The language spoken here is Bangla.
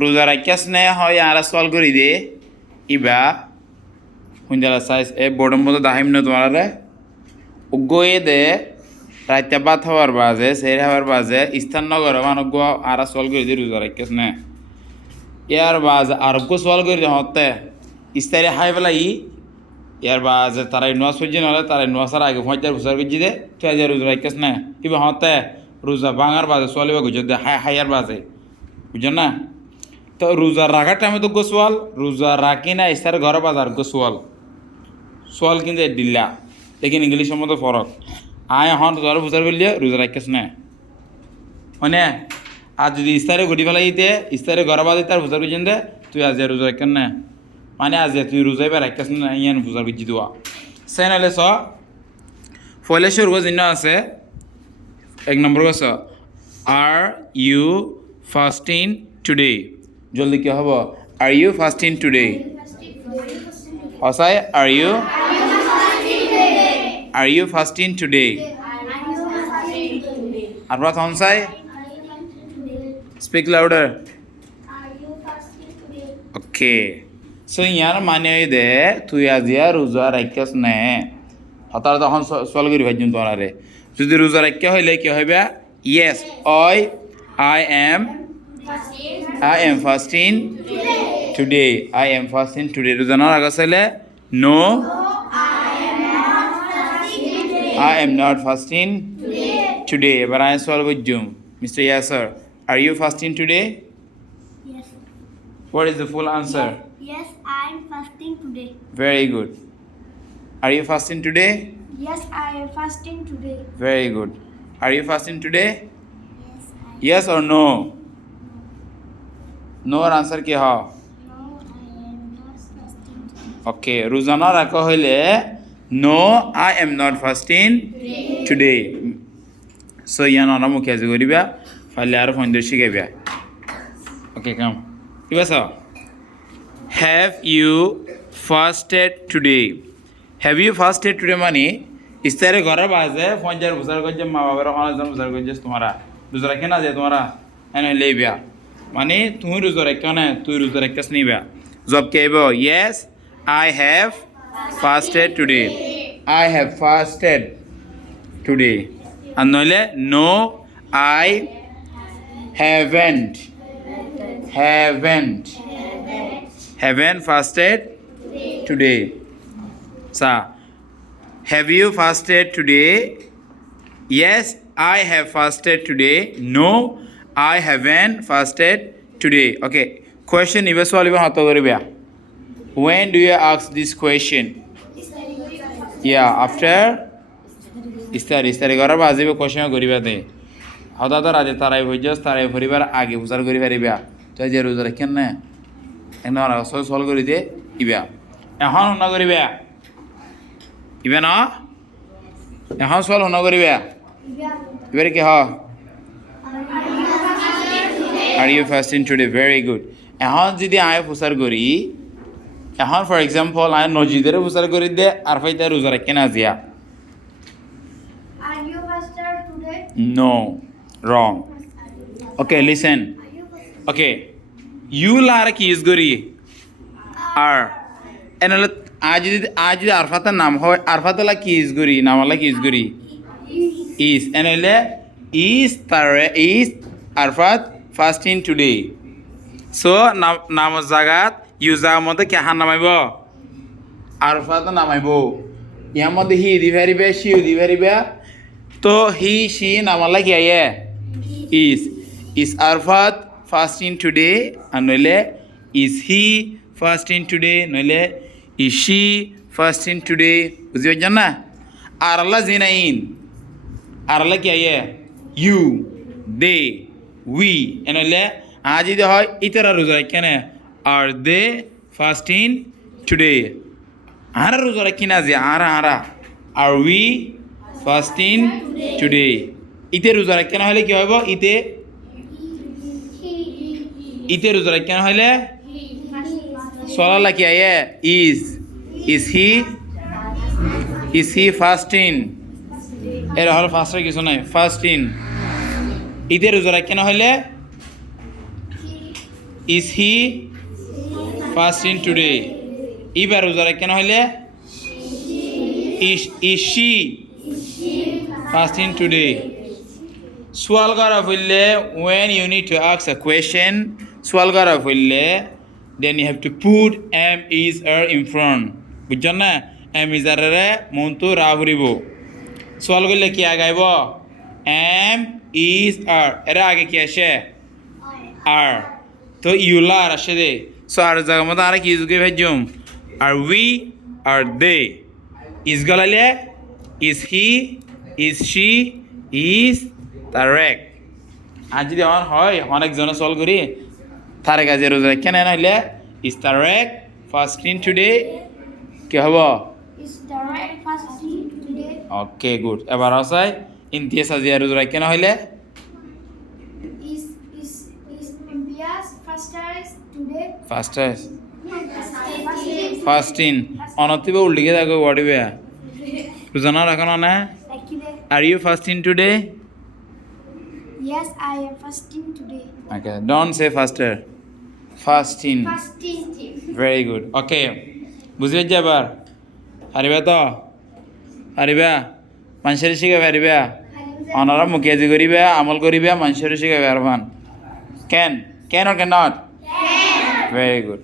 রোজা রাখিয়াস নে হয় আর সল করি দে ইবা হুঞ্জালা সাইজ এ বড়ম মতো দাহিম না তোমার গয়ে দে রাইতে ভাত হওয়ার বাজে সেই হওয়ার বাজে স্থাননগর মানুষ আর সল করে দিয়ে রোজা রাখিস নে ইয়ার বাজ আরোগ্য সল করে দিয়ে হতে ইস্তারি হাই পেলাই ইয়ার বাজে তারাই নোয়া সজ্জি নহলে তারাই নোয়া সারা আগে পঁচার বছর গেছি দে তুই আজ রোজা রাখিস না কিবা হতে রোজা ভাঙার বাজে চলিব গুজ দে হাইয়ার বাজে বুঝছেন না তো রোজা রাখার টাইমে তো গোসওয়াল রোজা রাখি না ইস্তার ঘর বাজার গোসওয়াল সোয়াল কিন্তু দিল্লা লেকিন ইংলিশের মতো ফরক আয় হন তোর বুঝার বললে রোজা রাখিস না মানে আর যদি ইস্তারে ঘটি ফেলাই দিতে ইস্তারে ঘর বাজে তার বুঝার বুঝছেন দে তুই আজ রোজা রাখেন না মানে আজ তুই রোজাই বা রাখিস না ইয়ান বুঝার বুঝি দেওয়া সে নাহলে স ফলে শুরু চিহ্ন আছে এক নম্বর গছ আর ইউ ফাস্টিং টুডে জলদি কি হব আর ইউ ফাস্টিং টুডে হসাই আর ইউ ফাস্টিং টুডে আর প্রথম সাই স্পিক লাউডার ওকে সো ইয়ার মানে দে তুই আজিয়া রোজা রাখিস নে হঠাৎ তখন সল করি ভাইজন তোমারে যদি রোজা রাখিয়া হইলে কি হইবা yes I am fasting today I am fasting today রোজা না রাখাইলে no I am not fasting today. But I am solve with Zoom. Mr. Yasser, are you fasting today? Yes. What is the full answer? Yes, I am fasting today. Very good. Are you fasting today? Yes, I am fasting today. Very good. Are you fasting today? Yes, Yes or no? No or answer ki ha? No, I am not fasting today. Okay. Ruzana rakha hoile no, I am not fasting today. So yan ona mukhe aji koriba file ar phone der shikaiba. Okay, come. Ibasa. Have you fasted today? Have you fasted today mani istare ghore baje phone jar buzar gojje ma babar khana jan buzar gojje tumhara rojha rakhe na je tumhara ene leibya mani tumi rojha rakhe na tu rojha rakhas ni ba job ke abo yes I have fasted today. I have fasted today. And no, I haven't. Haven't fasted today. So, have you fasted today? Yes, I have fasted today. No, I haven't fasted today. Okay. Question when do you ask this question? Yeah, after ইস্তারি করার বাজিবে question করিবা দে হঠাৎ রাতে তারাই হইছস তারাই পরিবার আগে উজার করি পারিবা তুই যে রোজা রাখেন না এনে আর সল করি দে ইবা এখন না করিবা ইবা না এখন সল না করিবা এবারে কি হ Are you fasting today? Very good. এখন যদি আয় ফুসার করি এখন ফর এক্সাম্পল আয় নজিদের ফুসার করি দে আর ফাইতা রোজা রাখেন আজিয়া Are you fasted today? No, wrong. Okay, listen. Okay, you lara ki is gori are enala aaj arfata naam hoy arfata la ki is gori namala ki is gori is enale is tare is arfat fasting today. So নাম জাগাত ইউজার মধ্যে কে হান নামাইব আরফাত নামাইব ইয়ার মধ্যে হি দি ভেরিবে সি দি ভেরিবে তো হি সি নামালা কি আয়ে is arfat fasting today and নইলে is he fasting today নইলে is she fasting today বুঝিও জানা আর আল্লাহ জিনাইন আর আল্লাহ কি আয়ে you they we নইলে আজি দে হয় ইতরা রোজা কেন are they fasting today ara roja rakhina je ara are we fasting today ite roja rakhina hole ki hoibo ite roja rakhina hole solala ki aye is he fasting era hol faster kichu nai fasting ite roja rakhina hole is he fasting today এবার রোজা রাখেন হইলে is she fasting today সোয়াল করা হইলে when you need to ask a question সোয়াল করা হইলে then you have to put am is er in front বুঝছেন না am is er রে মন্তু রা ভরিব সোয়াল করলে কি আগাইব am is er এর আগে কি আসে আর তো ইউলা আর আসে দে সো আর জায়গার মধ্যে আর কি ইউজ করে ভেজুম আর we are they is গলালে is he is she is Tarique আর যদি আমার হয় অনেকজনে সল করি তার কাজে রোজা কেন হইলে is তারেক ফাস্টিং টুডে কি হব Is Tarek fasting today? Okay good এবার আছে ইমতিয়াজ আজিয়া রোজা কেন হইলে Is Impias fasters today? ফাস্টার্স Fasting. Fasting অনতিবে উল্লিখে থাকো ওয়ার্ডিবে রোজা না রাখো না আর you fasting today Yes, I am fasting today. Okay don't say ফাস্টার fasting Fasting. Very good okay বুঝবে যাবার হারিবা তো হারিবা মানুষের শিখে পারিবা অনারা মুখিয়াজি করিবা আমল করিবা মানুষের শিখে পারবান can can or cannot very good